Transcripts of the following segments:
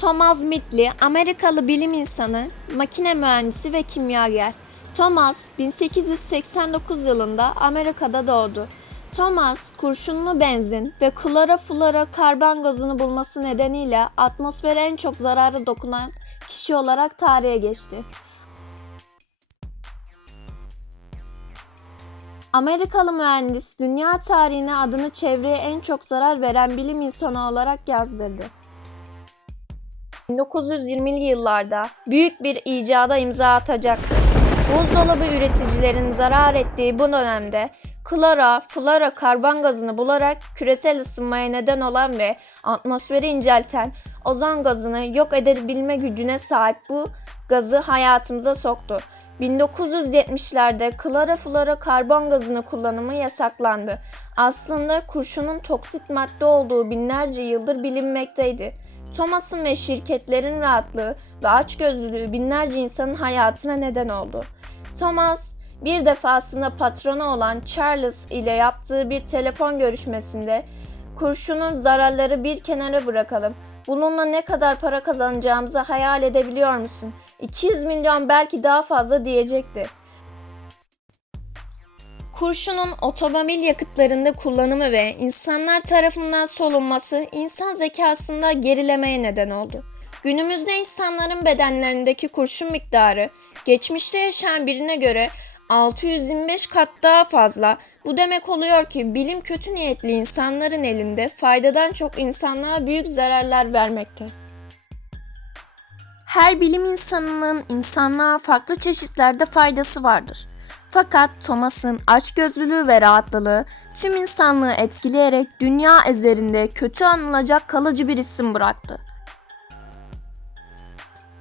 Thomas Mittley, Amerikalı bilim insanı, makine mühendisi ve kimyager. Thomas, 1889 yılında Amerika'da doğdu. Thomas, kurşunlu benzin ve kloroflora karbon gazını bulması nedeniyle atmosfere en çok zararı dokunan kişi olarak tarihe geçti. Amerikalı mühendis dünya tarihine adını çevreye en çok zarar veren bilim insanı olarak yazdırdı. 1920'li yıllarda büyük bir icada imza atacaktı. Buzdolabı üreticilerin zarar ettiği bu dönemde klora, flora karbon gazını bularak küresel ısınmaya neden olan ve atmosferi incelten ozon gazını yok edebilme gücüne sahip bu gazı hayatımıza soktu. 1970'lerde kloroflora karbon gazını kullanımı yasaklandı. Aslında kurşunun toksit madde olduğu binlerce yıldır bilinmekteydi. Thomas'ın ve şirketlerin rahatlığı ve açgözlülüğü binlerce insanın hayatına neden oldu. Thomas, bir defasında patronu olan Charles ile yaptığı bir telefon görüşmesinde kurşunun zararları bir kenara bırakalım. Bununla ne kadar para kazanacağımızı hayal edebiliyor musun? 200 milyon belki daha fazla diyecekti. Kurşunun otomobil yakıtlarında kullanımı ve insanlar tarafından solunması insan zekasında gerilemeye neden oldu. Günümüzde insanların bedenlerindeki kurşun miktarı geçmişte yaşayan birine göre 625 kat daha fazla. Bu demek oluyor ki bilim kötü niyetli insanların elinde faydadan çok insanlığa büyük zararlar vermekte. Her bilim insanının insanlığa farklı çeşitlerde faydası vardır. Fakat Thomas'ın açgözlülüğü ve rahatlılığı tüm insanlığı etkileyerek dünya üzerinde kötü anılacak kalıcı bir isim bıraktı.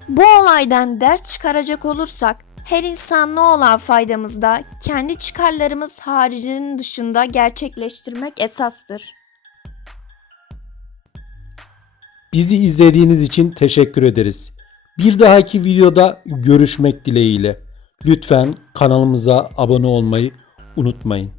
Bu olaydan ders çıkaracak olursak her insanlığa olan faydamızda kendi çıkarlarımız haricinin dışında gerçekleştirmek esastır. Bizi izlediğiniz için teşekkür ederiz. Bir dahaki videoda görüşmek dileğiyle. Lütfen kanalımıza abone olmayı unutmayın.